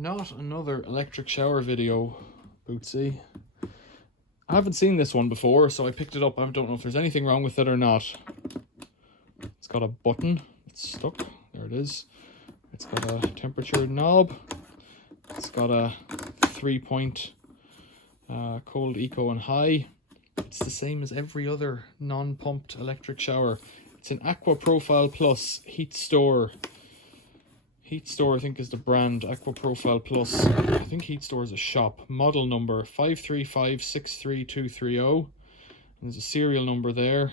not another electric shower video, Bootsy. I haven't seen this one before, so I picked it up. I don't know if there's anything wrong with it or not. It's got a button. It's stuck. There it is. It's got a temperature knob. It's got a 3-point cold, eco, and high. It's the same as every other non-pumped electric shower. It's an Aqua Profile Plus Heatstore. Heatstore, I think, is the brand. Aqua Profile Plus. I think Heatstore is a shop. Model number 535-63230. There's a serial number there.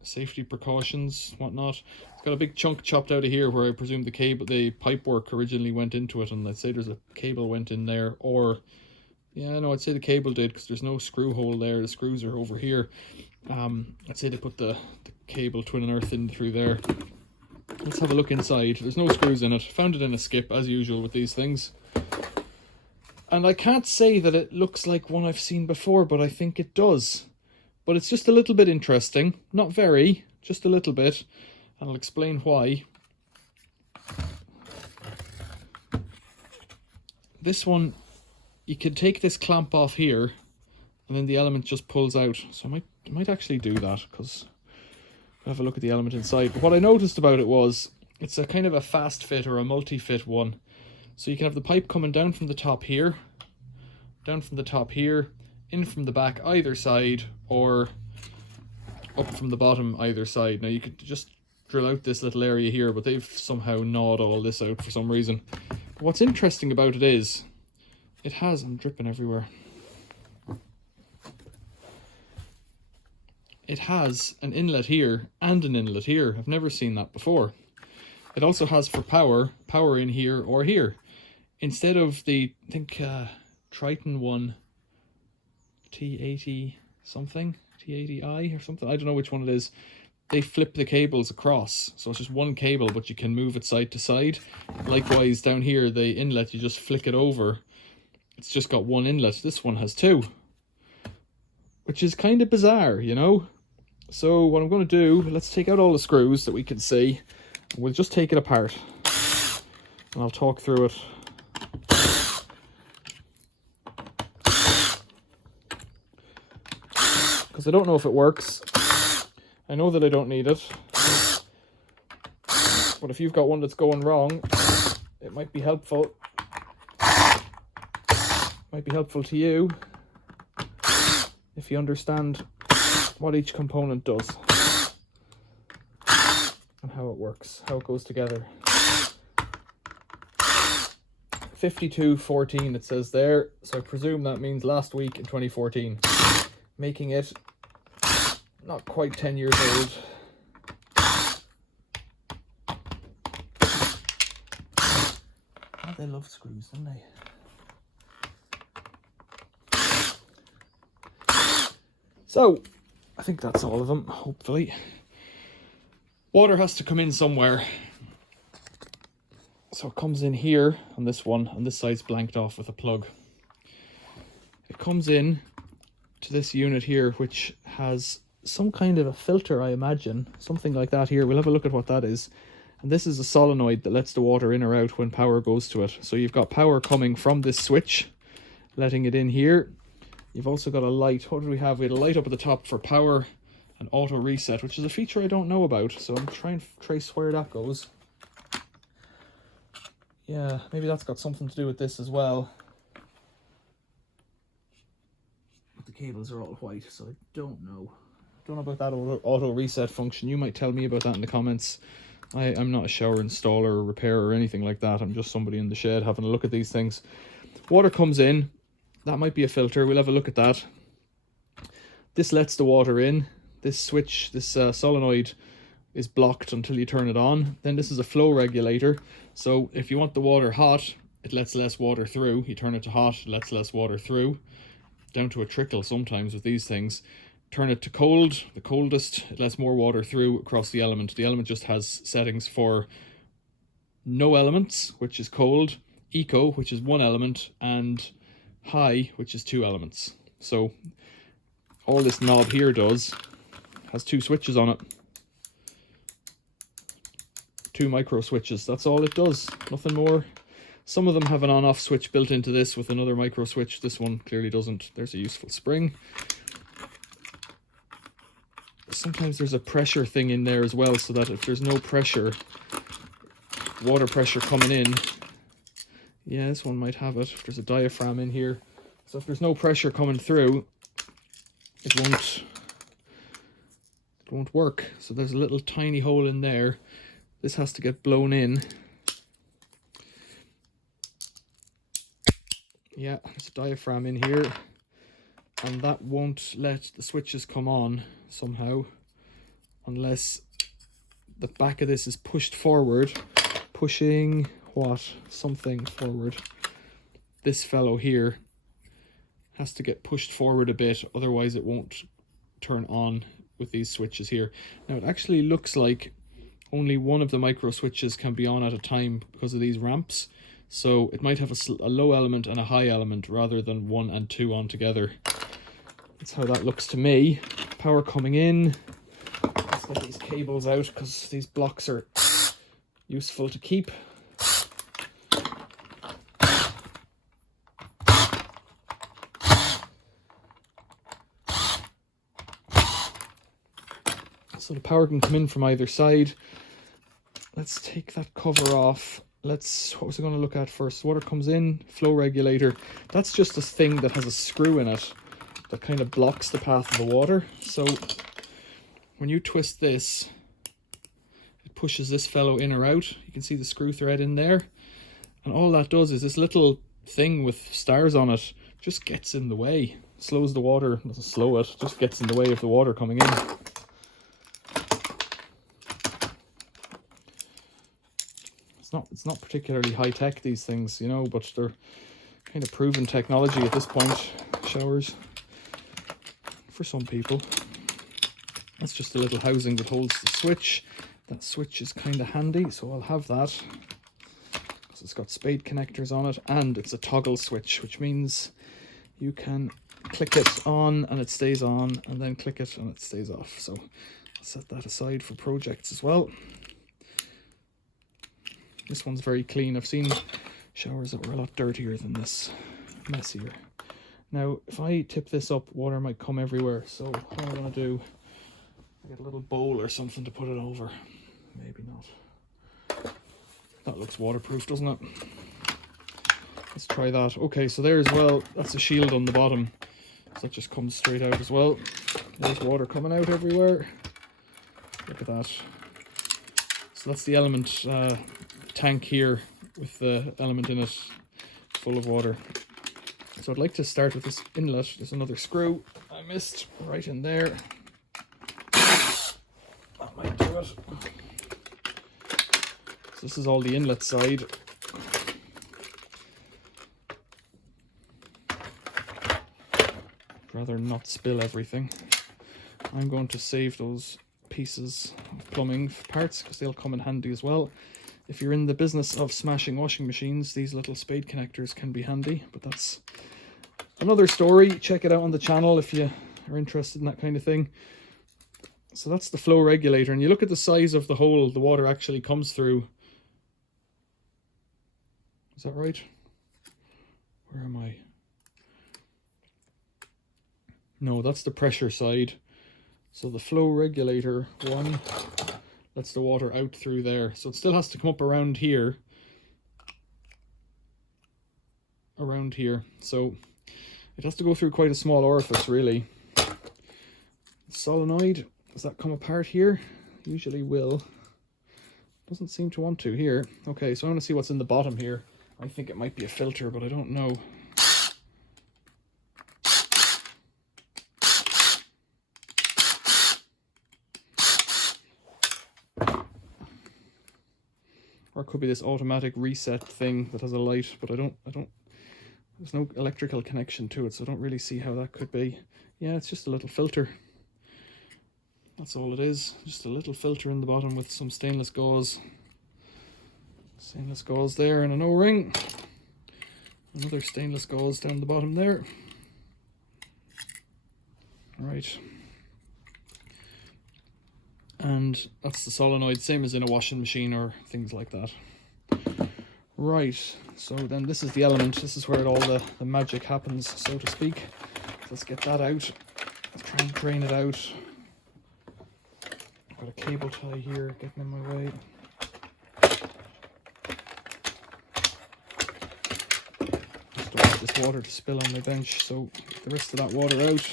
Safety precautions, whatnot. It's got a big chunk chopped out of here where I presume the pipe work originally went into it, and I'd say there's a cable went in there, or yeah, no, I'd say the cable did because there's no screw hole there. The screws are over here. I'd say they put the cable twin and earth in through there. Let's have a look inside. There's no screws in it. Found it in a skip as usual with these things. And I can't say that it looks like one I've seen before, but I think it does. But it's just a little bit interesting. Not very, just a little bit. And I'll explain why. This one, you can take this clamp off here, and then the element just pulls out. So I might actually do that, because I'll have a look at the element inside. But what I noticed about it was, it's a kind of a fast fit or a multi-fit one. So you can have the pipe coming down from the top here, down from the top here, in from the back either side, or up from the bottom either side. Now you could just drill out this little area here, but they've somehow gnawed all this out for some reason. But what's interesting about it is, it has, I'm dripping everywhere. It has an inlet here and an inlet here. I've never seen that before. It also has for power in here or here. Instead of the, I think, Triton one, T80 something, T80i or something, I don't know which one it is. They flip the cables across, so it's just one cable, but you can move it side to side. Likewise, down here, the inlet, you just flick it over. It's just got one inlet. This one has two, which is kind of bizarre, you know? So what I'm going to do, let's take out all the screws that we can see. We'll just take it apart, and I'll talk through it. Because I don't know if it works. I know that I don't need it. But if you've got one that's going wrong, it might be helpful. Might be helpful to you if you understand what each component does and how it works, how it goes together. 5214 it says there, so I presume that means last week in 2014, making it not quite 10 years old. Oh, they love screws, don't they? So, I think that's all of them, hopefully. Water has to come in somewhere. So it comes in here on this one, and this side's blanked off with a plug. It comes in to this unit here, which has some kind of a filter, I imagine. Something like that here. We'll have a look at what that is. And this is a solenoid that lets the water in or out when power goes to it. So you've got power coming from this switch, letting it in here. You've also got a light. What do we have? We had a light up at the top for power and auto reset, which is a feature I don't know about. So I'm trying to trace where that goes. Yeah, maybe that's got something to do with this as well. But the cables are all white, so I don't know. Don't know about that auto reset function. You might tell me about that in the comments. I'm not a shower installer or repairer or anything like that. I'm just somebody in the shed having a look at these things. Water comes in. That might be a filter. We'll have a look at that. This lets the water in. This switch, this solenoid is blocked until you turn it on. Then this is a flow regulator. So if you want the water hot, it lets less water through. You turn it to hot, it lets less water through. Down to a trickle sometimes with these things. Turn it to cold, the coldest, it lets more water through across the element. The element just has settings for no elements, which is cold, eco, which is one element, and high, which is two elements. So all this knob here does, has two switches on it. Two micro switches, that's all it does, nothing more. Some of them have an on-off switch built into this with another micro switch. This one clearly doesn't. There's a useful spring. Sometimes there's a pressure thing in there as well, so that if there's no pressure, water pressure coming in, yeah, this one might have it. There's a diaphragm in here, so if there's no pressure coming through, it won't work. So there's a little tiny hole in there. This has to get blown in. Yeah, there's a diaphragm in here, and that won't let the switches come on somehow unless the back of this is pushed forward, pushing something forward. This fellow here has to get pushed forward a bit, otherwise it won't turn on with these switches here. Now it actually looks like only one of the micro switches can be on at a time because of these ramps, so it might have a low element and a high element rather than 1 and 2 on together. That's how that looks to me. Power coming in. Let's get these cables out because these blocks are useful to keep. So the power can come in from either side. Let's take that cover off. What was I going to look at first? Water comes in, flow regulator. That's just a thing that has a screw in it that kind of blocks the path of the water. So when you twist this, it pushes this fellow in or out. You can see the screw thread in there. And all that does is this little thing with stars on it just gets in the way. Slows the water, doesn't slow it, just gets in the way of the water coming in. It's not particularly high-tech, these things, you know, but they're kind of proven technology at this point, showers, for some people. That's just a little housing that holds the switch. That switch is kind of handy, so I'll have that. So it's got spade connectors on it, and it's a toggle switch, which means you can click it on and it stays on, and then click it and it stays off. So I'll set that aside for projects as well. This one's very clean. I've seen showers that were a lot dirtier than this, messier. Now, if I tip this up, water might come everywhere. So what I want to do, I get a little bowl or something to put it over. Maybe not. That looks waterproof, doesn't it? Let's try that. Okay, so there as well, that's a shield on the bottom. So that just comes straight out as well. There's water coming out everywhere. Look at that. So that's the element tank here with the element in it full of water. So I'd like to start with this inlet. There's another screw I missed right in there. That might do it. So this is all the inlet side. Rather not spill everything. I'm going to save those pieces of plumbing parts because they'll come in handy as well. If you're in the business of smashing washing machines, these little spade connectors can be handy, but that's another story. Check it out on the channel if you are interested in that kind of thing. So that's the flow regulator, and you look at the size of the hole the water actually comes through. Is that right? Where am I? No, that's the pressure side. So the flow regulator one lets the water out through there. So it still has to come up around here. So it has to go through quite a small orifice, really. Solenoid, does that come apart here? Usually will. Doesn't seem to want to here. Okay, so I want to see what's in the bottom here. I think it might be a filter, but I don't know. Or it could be this automatic reset thing that has a light, but I don't, there's no electrical connection to it, so I don't really see how that could be. Yeah, it's just a little filter. That's all it is, just a little filter in the bottom with some stainless gauze. Stainless gauze there and an O-ring. Another stainless gauze down the bottom there. Right. And that's the solenoid, same as in a washing machine or things like that. Right, so then this is the element. This is where all the magic happens, so to speak. Let's get that out. Let's try and drain it out. I've got a cable tie here getting in my way. Just don't want this water to spill on my bench, so get the rest of that water out.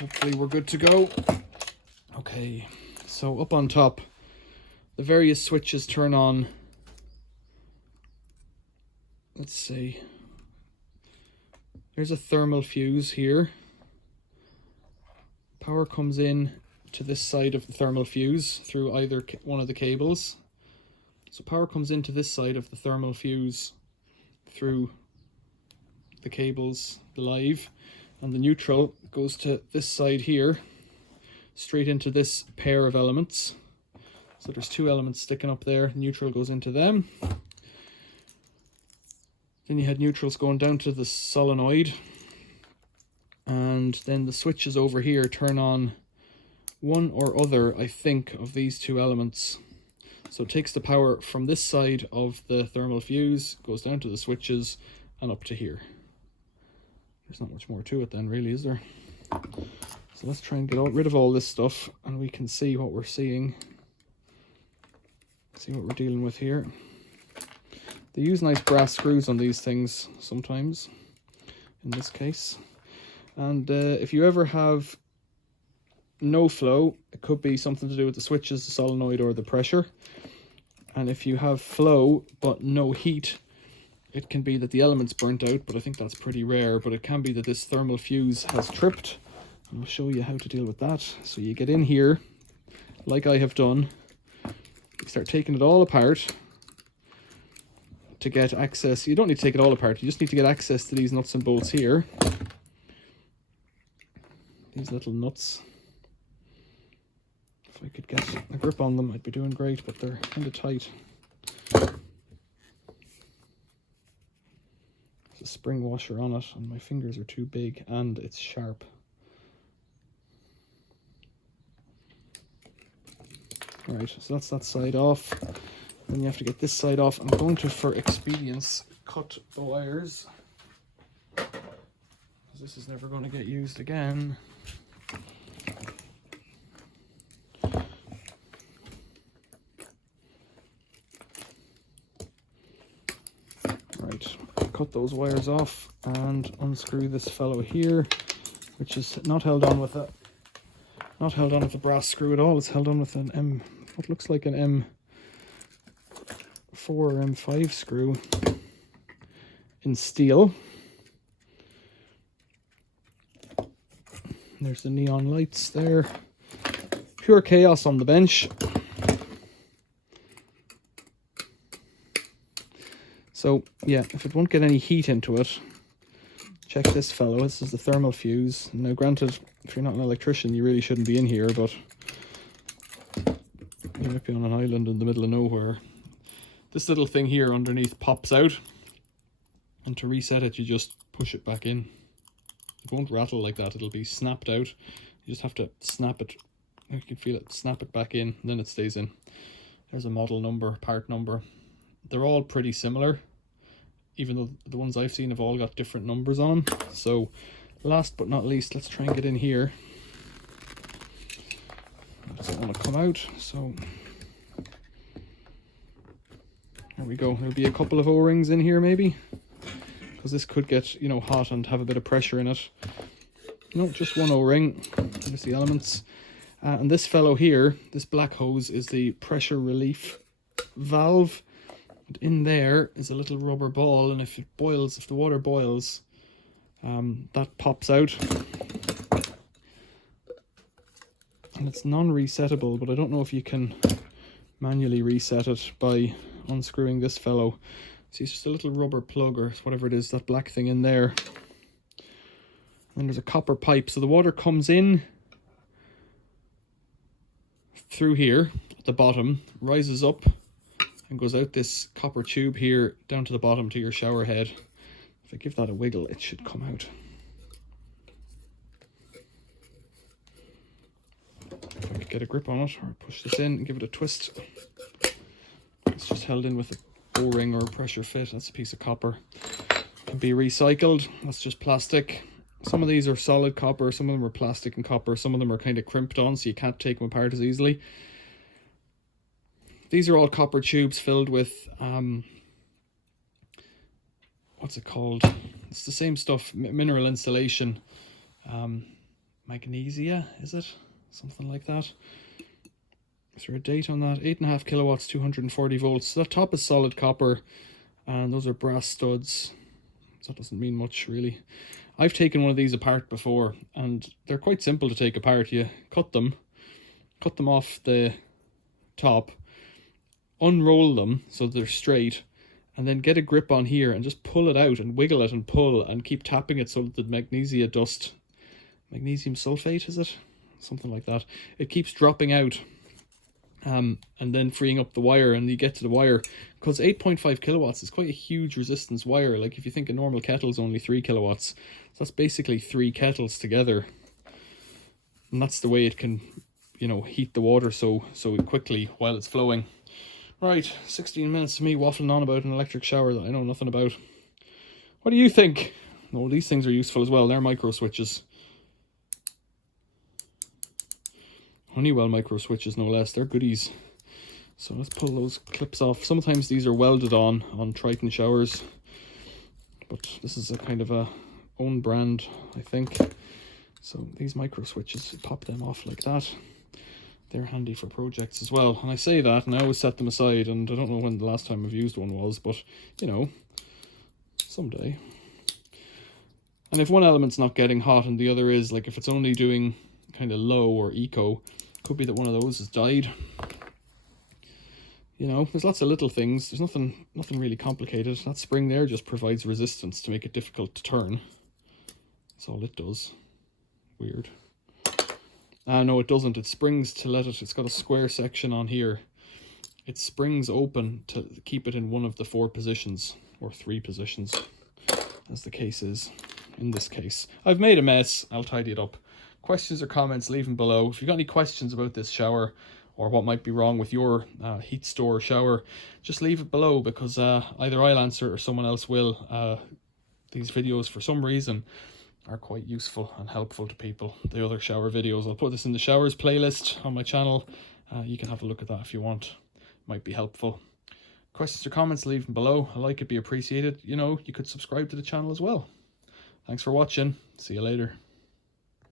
Hopefully we're good to go. Okay, so up on top, the various switches turn on. Let's see. There's a thermal fuse here. Power comes in to this side of the thermal fuse through either one of the cables. So power comes into this side of the thermal fuse through the cables, the live, and the neutral goes to this side here, straight into this pair of elements. So there's two elements sticking up there, neutral goes into them. Then you had neutrals going down to the solenoid, and then the switches over here turn on one or other, I think, of these two elements. So it takes the power from this side of the thermal fuse, goes down to the switches, and up to here. There's not much more to it then, really, is there? So let's try and get rid of all this stuff, and we can see what we're seeing. See what we're dealing with here. They use nice brass screws on these things sometimes, in this case. And if you ever have no flow, it could be something to do with the switches, the solenoid, or the pressure. And if you have flow but no heat, it can be that the element's burnt out, but I think that's pretty rare. But it can be that this thermal fuse has tripped. And I'll show you how to deal with that. So you get in here, like I have done. You start taking it all apart to get access. You don't need to take it all apart. You just need to get access to these nuts and bolts here. These little nuts. If I could get a grip on them, I'd be doing great, but they're kind of tight. There's a spring washer on it, and my fingers are too big, and it's sharp. Right, so that's that side off. Then you have to get this side off. I'm going to, for expedience, cut the wires, because this is never going to get used again. Right, cut those wires off and unscrew this fellow here, which is not held on with a brass screw at all. It's held on with an what looks like an M4 or M5 screw in steel. There's the neon lights there. Pure chaos on the bench. So yeah, if it won't get any heat into it, check this fellow. This is the thermal fuse. Now granted, if you're not an electrician, you really shouldn't be in here, but you might be on an island in the middle of nowhere. This little thing here underneath pops out, and to reset it, you just push it back in. It won't rattle like that. It'll be snapped out. You just have to snap it. You can feel it. Snap it back in, and then it stays in. There's a model number, part number. They're all pretty similar, even though the ones I've seen have all got different numbers on them. So last but not least, let's try and get in here. I don't want to come out, so there we go. There'll be a couple of O-rings in here maybe, because this could get, you know, hot and have a bit of pressure in it. No, just one O-ring. There's the elements. And this fellow here, this black hose, is the pressure relief valve. And in there is a little rubber ball, and if it boils, if the water boils, that pops out. And it's non-resettable, but I don't know if you can manually reset it by unscrewing this fellow. See, it's just a little rubber plug or whatever it is, that black thing in there. And there's a copper pipe, so the water comes in through here at the bottom, rises up, and goes out this copper tube here down to the bottom to your shower head. If I give that a wiggle, it should come out. If I could get a grip on it, or push this in and give it a twist. It's just held in with a O-ring or a pressure fit. That's a piece of copper. Can be recycled. That's just plastic. Some of these are solid copper, some of them are plastic and copper, some of them are kind of crimped on so you can't take them apart as easily. These are all copper tubes filled with what's it called? It's the same stuff, mineral insulation. Magnesia, is it? Something like that. Is there a date on that? 8.5 kilowatts, 240 volts. So that top is solid copper, and those are brass studs. So that doesn't mean much, really. I've taken one of these apart before, and they're quite simple to take apart. You cut them off the top, unroll them so they're straight, and then get a grip on here and just pull it out and wiggle it and pull and keep tapping it so that the magnesia dust, magnesium sulfate, is it? Something like that. It keeps dropping out, and then freeing up the wire, and you get to the wire, because 8.5 kilowatts is quite a huge resistance wire. Like if you think a normal kettle is only 3 kilowatts, so that's basically 3 kettles together, and that's the way it can, you know, heat the water so quickly while it's flowing. Right, 16 minutes of me waffling on about an electric shower that I know nothing about. What do you think? Oh, these things are useful as well. They're micro switches. Honeywell micro switches, no less. They're goodies. So let's pull those clips off. Sometimes these are welded on Triton showers, but this is a kind of a own brand, I think. So these micro switches, pop them off like that. They're handy for projects as well. And I say that, and I always set them aside, and I don't know when the last time I've used one was, but, you know, someday. And if one element's not getting hot and the other is, like if it's only doing kind of low or eco, could be that one of those has died. You know, there's lots of little things. There's nothing really complicated. That spring there just provides resistance to make it difficult to turn. That's all it does. Weird. No, it doesn't. It springs to let it. It's got a square section on here. It springs open to keep it in one of the 4 positions, or 3 positions, as the case is in this case. I've made a mess. I'll tidy it up. Questions or comments, leave them below. If you've got any questions about this shower, or what might be wrong with your Heatstore shower, just leave it below, because either I'll answer it or someone else will. These videos, for some reason, are quite useful and helpful to people. The other shower videos, I'll put this in the showers playlist on my channel. You can have a look at that if you want. Might be helpful. Questions or comments, leave them below. A like would be appreciated. You know, you could subscribe to the channel as well. Thanks for watching. See you later.